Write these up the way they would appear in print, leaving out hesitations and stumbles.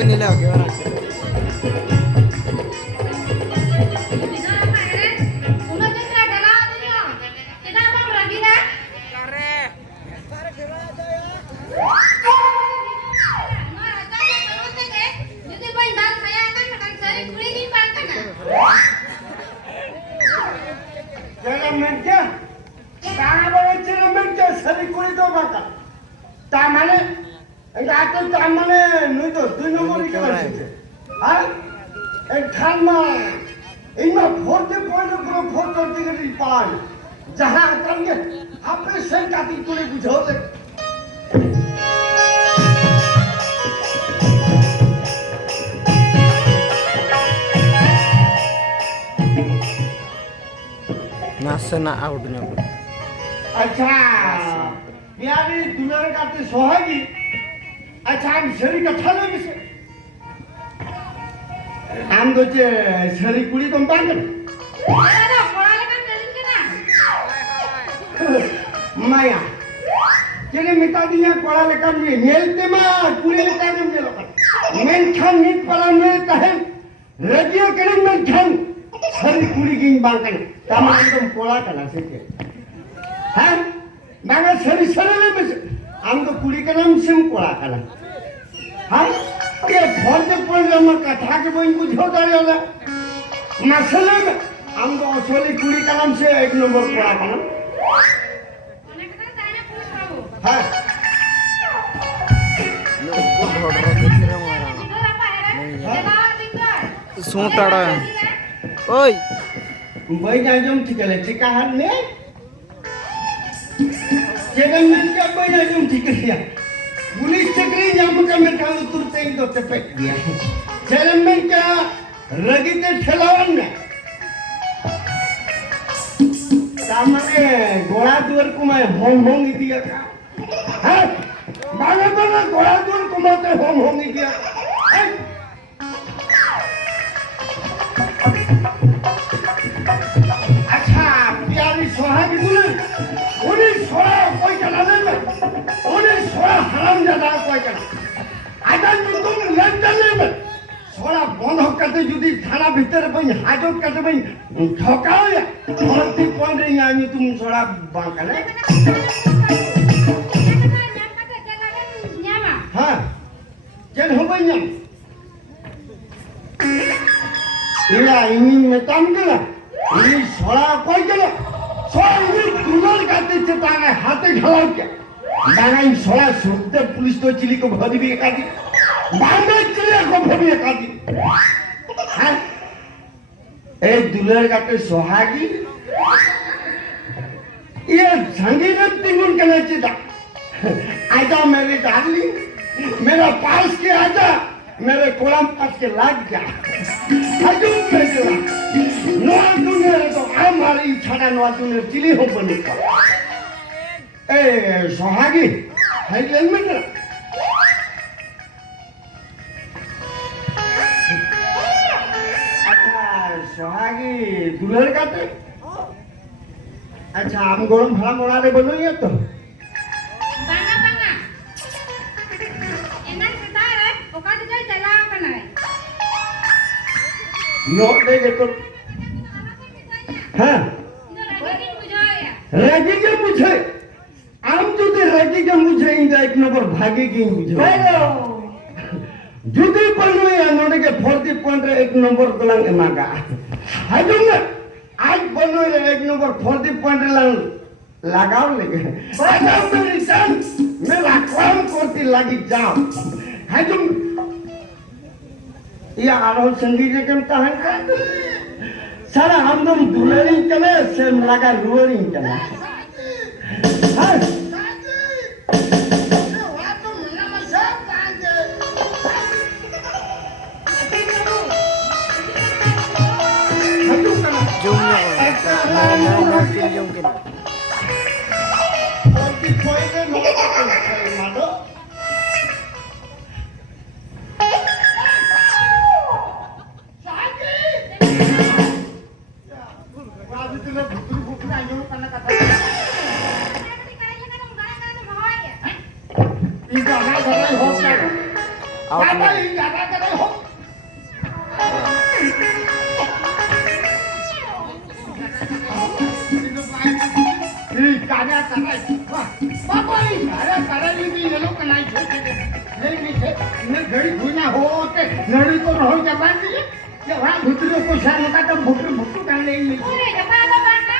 भी नहीं लगे और नासना आउट nya. अच्छा यारी दुलार काटे सोहागी अच्छा हम शरीर का थाले में से हम तो चे शरीर कुड़ी कम पागल अरे पढ़ा लेकर ट्रेनिंग के ना माया जेने मिता दिया पढ़ा लेकर ये नेलते मा कुड़ी लेकर दे मेलो मेन खान नीट पढ़ा में कहे रेडियो करे में खान शरीर कुड़ी गिन बांकन तमाम तुम पढ़ा करना सीखे हैं मैं शरीर शरीर में हम तो कुड़ी का नाम सिम पढ़ा करना हाँ ये घर से पढ़ रहा मैं कथा के बोल कुछ हो जा रहा है मसले में हम तो असली कुड़ी का नाम से एक नंबर पढ़ा करना हाँ सोताड़ा ओए भाई जान जो ठीक है ठीक है ने जगन में क्या भाई जान जो ठीक है पुलिस चक्री जहाँ का मैं खालू तुरते ही तो चपेट दिया जगन में क्या रगीते ठेलावन ने सामने घोड़ा दुआर को मैं होंग होंग दिया था हाँ बागा बागा घोड़ा दुआर को मैं तो होंग होंग दिया सोहागी दुल्हन उन्हें सोया कोई चला नहीं उन्हें सोया हराम ज्यादा कोई चला आजा तुम लंदन में सोया बंद हो करते जुदी थाना भीतर बन हाजत करते बन ठोकाओ या और ती कौन रही आनी तुम सोया बांका ले हाँ चल हो बन जाम इला इन्हीं में काम करा ये सोया कोई चला सोया दुलार काटे चेतांगे हाथे ढलाओ क्या बांगा इन सोया सुनते पुलिस तो चिली को भरी भी एकादी बांगा चिली को भरी एकादी हाँ ए दुलार काटे सोहागी ये संगीत तिंगुन के नहीं चिता आजा मेरे डार्लिंग मेरा पास के आजा मेरे कोलम पास के लाग जा हजूम में चला नोआ दुनिया तो हमारी छाड़ा नोआ दुनिया चिली हो बनी का ए सोहागी है लेन में चला अच्छा सोहागी दुल्हन का ते अच्छा हम गरम भला मोड़ा ले बोलो ये तो बांगा बांगा एना कथा रे ओका तो चला कना नो दे तो हाँ राजी के मुझे आम जुदे राजी के मुझे इंदा एक नंबर भागे की मुझे जुदे पढ़ो या नोडे के 40 पॉइंट एक नंबर तलांग मागा हाजुंगा आज बनो एक नंबर 40 पॉइंट लगाओ लेके बजाओ मेरी जान मेरा काम करती लगी जाओ हाजुंग या आरो संगीत के कहानी का सारा हम तुम दुलरी चले सेम लगा लुरी चला हां ada बाबा अरे करायली भी ये लोग नहीं छोड़ते नहीं थे ने घड़ी घुना होते नड़ी तो रहो जबान दीजिए ये वहां भुतरे को शान का तो भुटू कर ले अरे जपा दो बाटा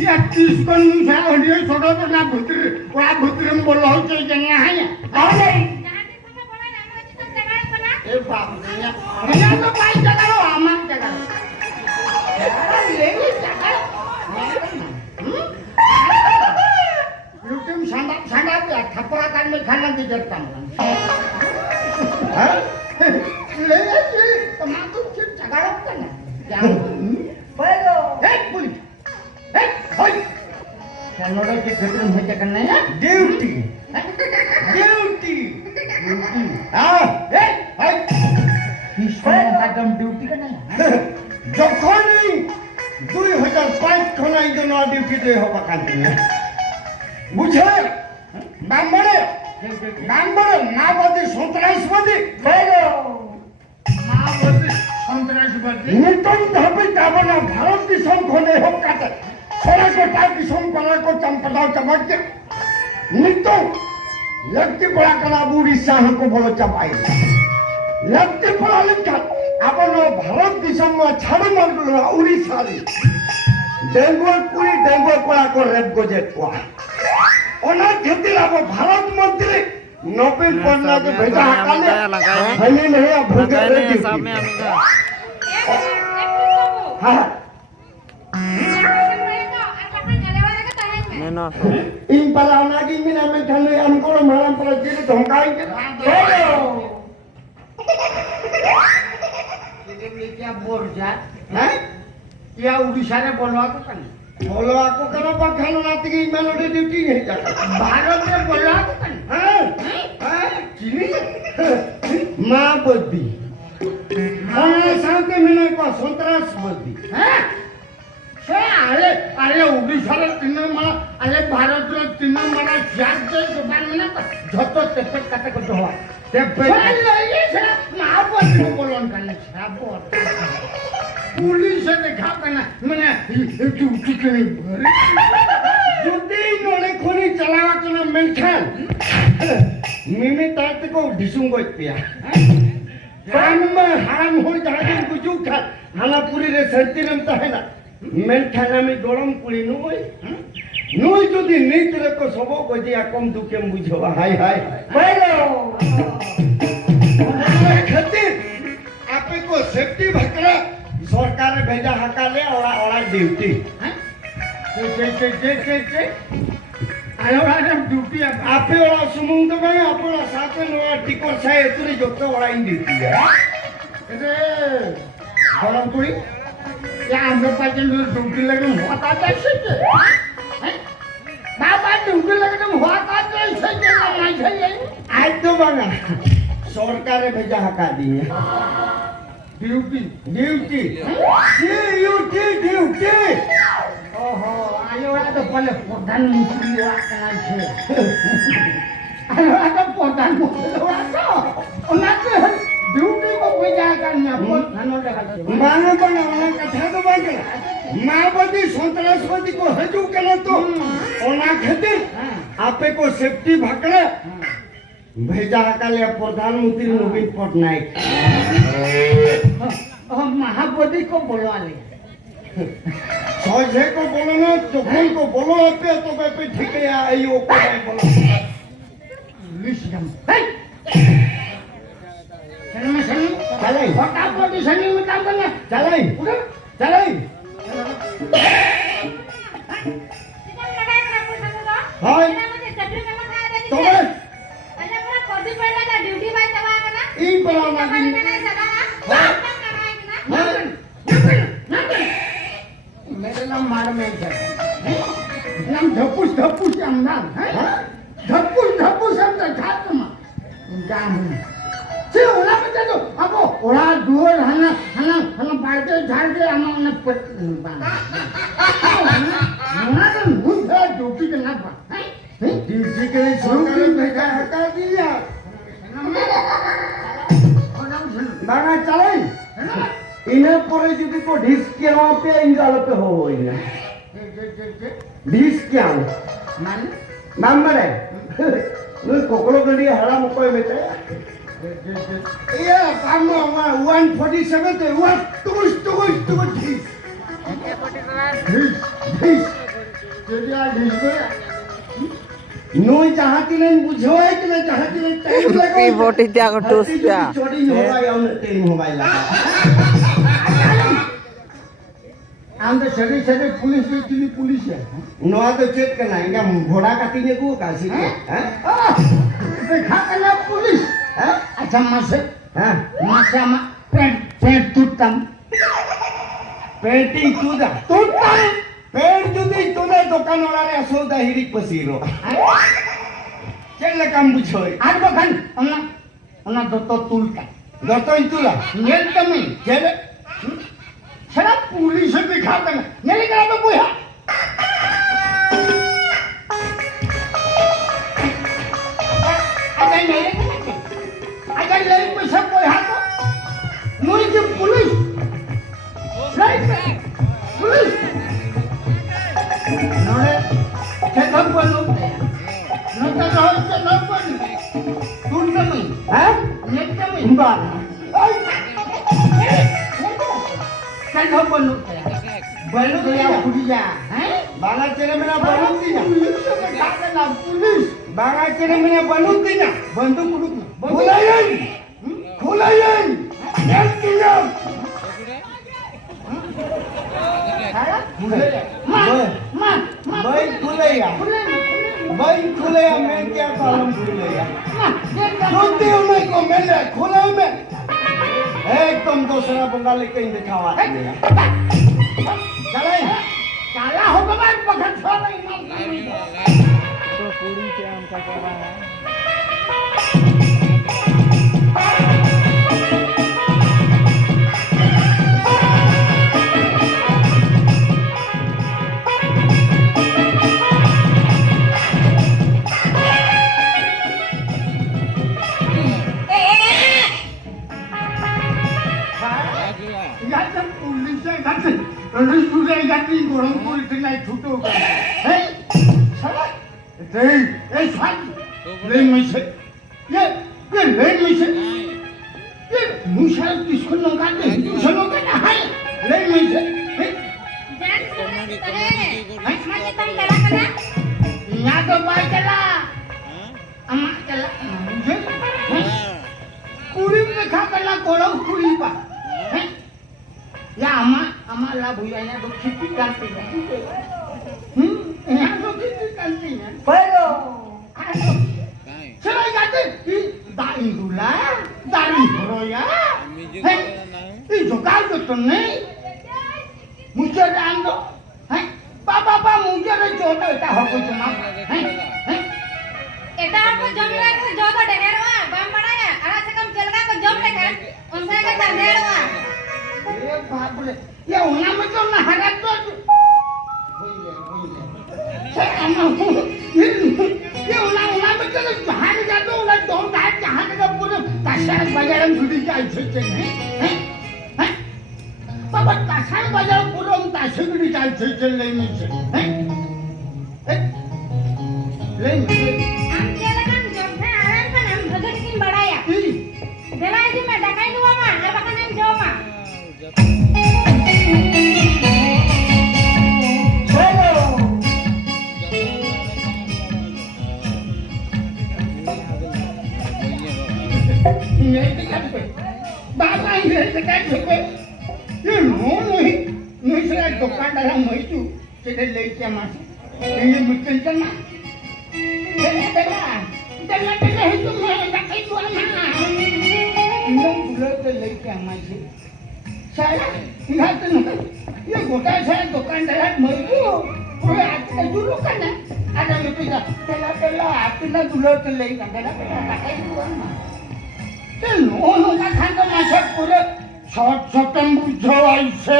या 30 कन मुसा ऑडियो छोड़ो तो ना भुतरे में बोलो हो चाहिए जंगा है या अरे जहां के समय बोला जाना तो जगह बना ए बाप रे या तो भाई जगह आमान जगह ले जगह लुटिम सांगा पे थपरा कान में खाना की जरूरत हां ले ये तमाम तुम चिप जगह रखता ना क्या बोलो ए पुलिस ए होय कन्नड़ के क्षेत्र में क्या करना है ड्यूटी हां ए होय किसको मैडम ड्यूटी करना है যখনই 2005 খনাই জন ডিউটি দে হবা কান্তি বুঝে বামরে মাবদি সন্ত্রাসবাদী কইলো মাবদি সন্ত্রাসবাদী নিতন ভাবে যাবনা ভারত দিশম খনে হোক কাতে সারা গোটা দিশম পালা কো চম্পদাও চমক নিতন लगती पड़ा कला उड़ीसा हमको बोलो चपाई लगती पड़ा लिखा अपन भारत दिशम में छाड़ मार उड़ीसा डेंगू पूरी डेंगू पड़ा को रेप को जेट को ओना खेती अब भारत मंत्री नोबेल पन्ना के भेजा हकाले हमें नहीं अब भूखे रहे सामने आएगा हां मैं ना इन पलाना की मिना में ठंडे हमको मालूम पड़ा कि धमकाएंगे ये क्या बोल जा हैं क्या उड़ीसा ने बोलवा को करो पर खाना नाती की मेलोडी ड्यूटी नहीं जाता भारत में बोलवा को कन हैं चिनी मां बद्दी मां साथे मिले को संतरास बद्दी हैं अरे उड़ीसा रे तीन माला अरे भारत रे तीन माला जात जे दुकान में ना झतो तेपे काटे को दोवा तेपे ले से ना बद्दी को बोलन करने छाबो पुलिस से देखा करना मैंने ड्यूटी के लिए जुदी नोले खोनी चलावा करना मेंशन मिमी ताते को डिसुंगो पिया काम में हाम हो जाके गुजू खा हाला पूरी रे संतिरम तो है ना मेंठाना में गरम पुली नुई जुदी नीत रे को सबो को जिया कम दुके बुझवा हाय हाय बैलो खातिर आपे को सेफ्टी भकरा सरकार भेजा हकाले ओड़ा ड्यूटी हैं जे आयोड़ा जब ड्यूटी आपे ओड़ा सुमुंग में अपना साथे नोड़ा टिकट छाए तुरी जोतो ओड़ा इन ड्यूटी है अरे गरम पुरी क्या हम लोग पास ड्यूटी लगे होता कैसे हैं बाबा ड्यूटी लगे होता कैसे नहीं चाहिए आज तो बना सरकार भेजा हका दी ड्यूटी ओहो आयोड़ा तो पहले प्रधानमंत्री हुआ करना छे आयोड़ा तो प्रधानमंत्री हुआ तो उनके ड्यूटी को भेजा करना प्रधानो लगा मानो बना उन कथा तो बात माओवादी संतरासवादी को हजू केलो तो ओना खातिर आपे को सेफ्टी भाकले भेजा हकाले प्रधानमंत्री नवीन पटनायक महाबोधी को बोलवा ले सोझे को बोलो ना चोखन को बोलो पे तो पे ठीक है आयो को बोलो लिस्टम चलो चले फटाफट सनी में काम करना चले चले हाय तो ड्यूटी बाय तवा ना ई बनाना मेरे नाम मार में है नाम धपुस अमदान है धपुस हम तो छात्र में काम से ओला में चलो अब ओला दूर हना बाटे झाड़ के हम ने ड्यूटी के ना बा ड्यूटी के लिए सरकार बेटा हटा दिया बागा चले इन्हें पूरे जुटी को ढीस किया वहाँ पे इन जालों पे हो इन्हें ढीस किया मान मरे नुई कोकरो गड़ी हरा मुकोय में ते ये काम हुआ 147 ते हुआ तुकुश ढीस ढीस तेरिया ढीस को नुई जहाँ की नहीं बुझो है कि मैं जहाँ की नहीं टाइम लगा पी बोटी त्या को टूस त्या चोरी मोबाइल और तेरी मोबाइल लगा आम तो सभी पुलिस की पुलिस है नवा तो चेक करना है क्या घोड़ा काटने को काशी के हैं देखा करना पुलिस हैं अच्छा मासे हैं मासे मा पेट टूटम पेटी टूटा पेट जुदी तूने दुकान वाला ने सौदा हिरिक पसीरो चल काम बुझोय आज बखन अन्ना दत्तो तुलता दत्तो तुला नेल तमी चले सारा पुलिस से दिखाता है नहीं करा तो कोई है अगर ले पैसा कोई है तो नहीं कि पुलिस राइट पुलिस नोरे चेकअप बोलो नोटा रहो चेकअप बोलो तुम नहीं हैं नेट नहीं बात चल हो बोलू तो या पुलिस हैं बागा चले मेरा बंदूक दिया पुलिस में क्या करना पुलिस बागा चले मेरा बंदूक दिया बंदूक खुलाइए नेट किया भाई खुलेगा मैं क्या कॉलम खुलेगा सुनती हूँ मैं को मिले खुले में एकदम दूसरा बंगाली कहीं दिखावा चले काला होगा मैं पकड़ छोड़ नहीं तो पूरी से आम का क्या रहा है गरम पुलिस नहीं छूटो है साला ये साल ले में से ये ले में से ये मुझे किसको लगा दे किसको लगा ना है ले में से जान करे माजी तुम चला करना यहाँ तो बाय चला अम्मा चला मुझे कुड़ी में खा करना कोड़ा कुड़ी पा या अम्मा ला भुइया ने तो खिपी करती है यहाँ तो खिपी करती है पहलो चला जाते दाई दूला दाई भरोया है ये जोकार तो नहीं मुझे जान दो है पापा मुझे रे छोड़ो इतना हो कुछ मां है एटा आपको जम रहा है जो तो डहेरवा बम बनाया आरा से कम चलगा को जम रहा है उनसे का डहेरवा ये बाप रे ये उना में तो ना हरा तो ये उना में तो जहां जा तो उना दो दांत जहां का पूरे ताशार बाजार में जुड़ी जाए छे हैं बाबा ताशार बाजार पूरे हम ताशे जुड़ी जाए छे ले में छे हैं ले हम चला kan जब से आराम से हम भगत की बढ़ाया देवाई जी मैं डकाई दुआ मा और बका नाम जो मा बाबा ये देखा ये नहीं से दुकानदार मइतु से लेके मास ये मुश्किल चलना चला है तो मैं डकाई दुआ मा नो बुले लेके मास साला यहाँ तो ये गोटा से दुकानदार मइतु पूरे आते जुलू करना ada में पिता चला आते जुलू तो लेके डकाई दुआ मा नो का खान का माछा पूरे शॉर्ट शॉर्ट बुझो आइसे